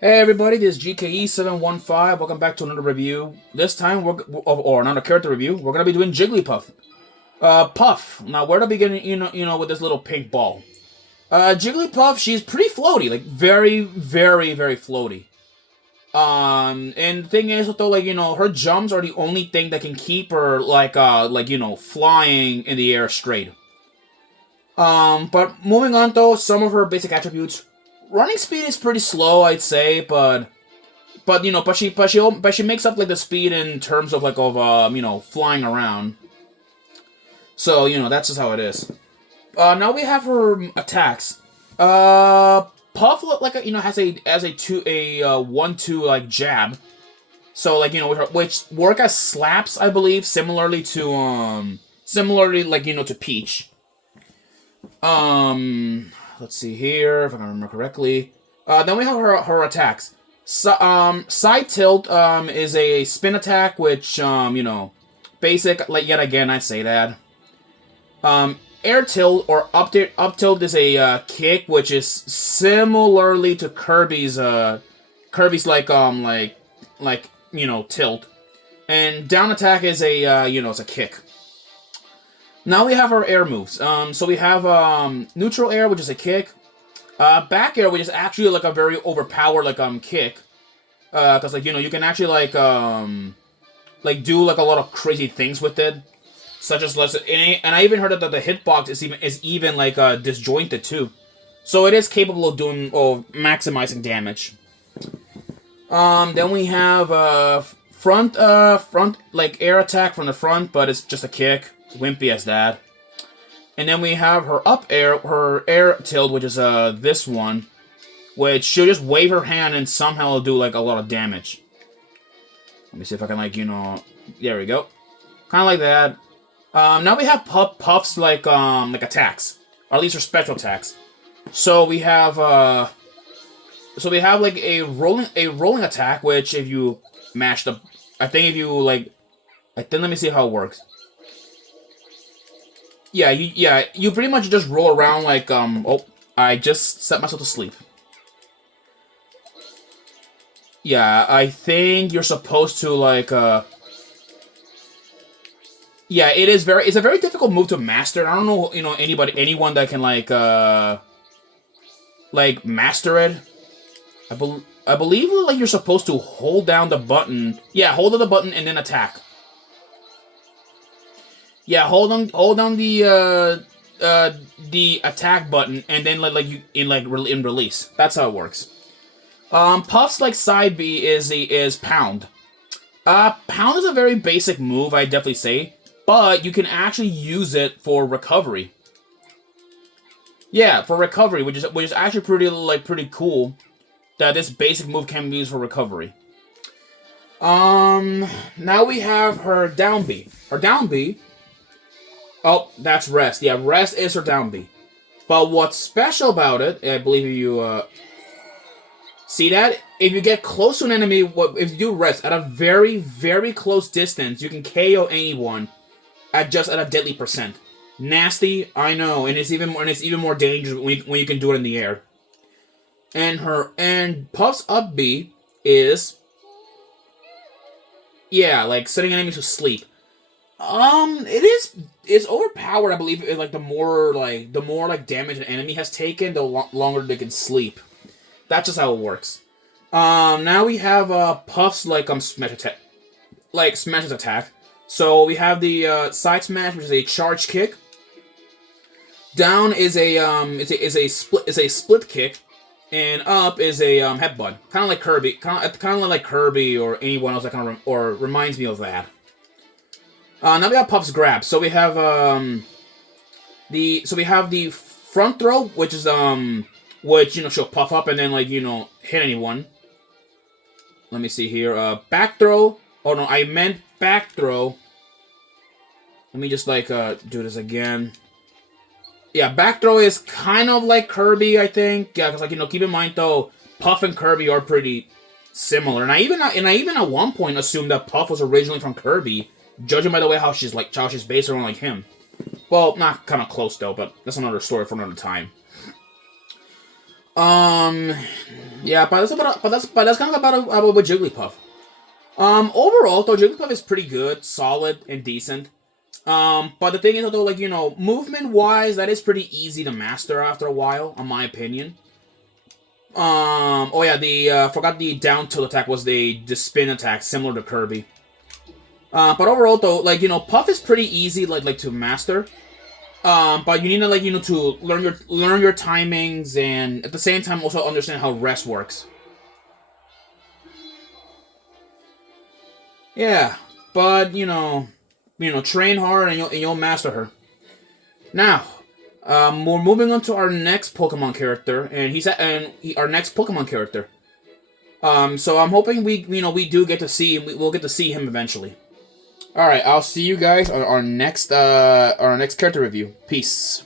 Hey everybody, this is GKE715. Welcome back to another review. This time, or another character review. We're gonna be doing Jigglypuff. Puff. Now, where to begin? With this little pink ball. Jigglypuff. She's pretty floaty, like very, very, very floaty. And the thing is, though, her jumps are the only thing that can keep her flying in the air straight. But moving on, though, some of her basic attributes. Running speed is pretty slow, I'd say, but she makes up like the speed in terms of flying around. So that's just how it is. Now we have her attacks. Puff has a 1-2 like jab. So which work as slaps, I believe, similarly to Peach. Let's see here, if I can remember correctly. Then we have her attacks. Side tilt is a spin attack, which basic. Like yet again, I say that. Air tilt or up tilt is a kick, which is similarly to Kirby's tilt, and down attack is it's a kick. Now we have our air moves. So we have neutral air, which is a kick. Back air, which is actually like a very overpowered kick. Because you can actually do like a lot of crazy things with it, such as and I even heard that the hitbox is even disjointed too. So it is capable of maximizing damage. Then we have front air attack from the front, but it's just a kick. Wimpy as that. And then we have her her air tilt, which is this one, which she'll just wave her hand and somehow do a lot of damage. Let me see if I can there we go, kind of like that. Now we have Puff's attacks, or at least her special attacks. So we have a rolling attack, which if you mash the, let me see how it works. Yeah, you pretty much just roll around I just set myself to sleep. Yeah, I think you're supposed to yeah, it's a very difficult move to master. I don't know, anyone that can master it. I believe you're supposed to hold down the button. Yeah, hold on the button and then attack. Yeah, hold on the attack button and then in release. That's how it works. Puff's side B is pound. Pound is a very basic move, I definitely say, but you can actually use it for recovery. Yeah, for recovery, which is actually pretty cool that this basic move can be used for recovery. Now we have her down B. Her down B. Oh, that's rest. Yeah, rest is her down B. But what's special about it, I believe you see that? If you get close to an enemy, if you do rest at a very, very close distance, you can KO anyone at a deadly percent. Nasty, I know, and it's even more dangerous when you can do it in the air. And Puff's up B is setting enemies to sleep. It's overpowered, I believe. The more damage an enemy has taken, the longer they can sleep. That's just how it works. Now we have Puff's smash attack, smashes attack. So we have the side smash, which is a charge kick. Down is a split kick, and up is a headbutt. Kind of like Kirby, kind of like Kirby or anyone else that reminds me of that. Now we have Puff's grab. So we have the front throw, which is which she'll puff up and then hit anyone. Let me see here. Back throw. Oh no, I meant back throw. Let me just do this again. Yeah, back throw is kind of like Kirby, I think. Yeah, because keep in mind though, Puff and Kirby are pretty similar, and I even at one point assumed that Puff was originally from Kirby, judging by the way how she's based around him. Well, not kind of close though, but that's another story for another time. Yeah, but that's kind of about with Jigglypuff. Overall, though, Jigglypuff is pretty good, solid, and decent. But the thing is, though, like, movement-wise, that is pretty easy to master after a while, in my opinion. Oh yeah, forgot the down tilt attack was the spin attack, similar to Kirby. But overall, though, like, Puff is pretty easy, like to master. But you need to, like, to learn your timings, and at the same time also understand how rest works. Yeah, but train hard and you'll master her. Now, we're moving on to our next Pokemon character, and our next Pokemon character. So I'm hoping we do get to see him. We'll get to see him eventually. All right, I'll see you guys on our next character review. Peace.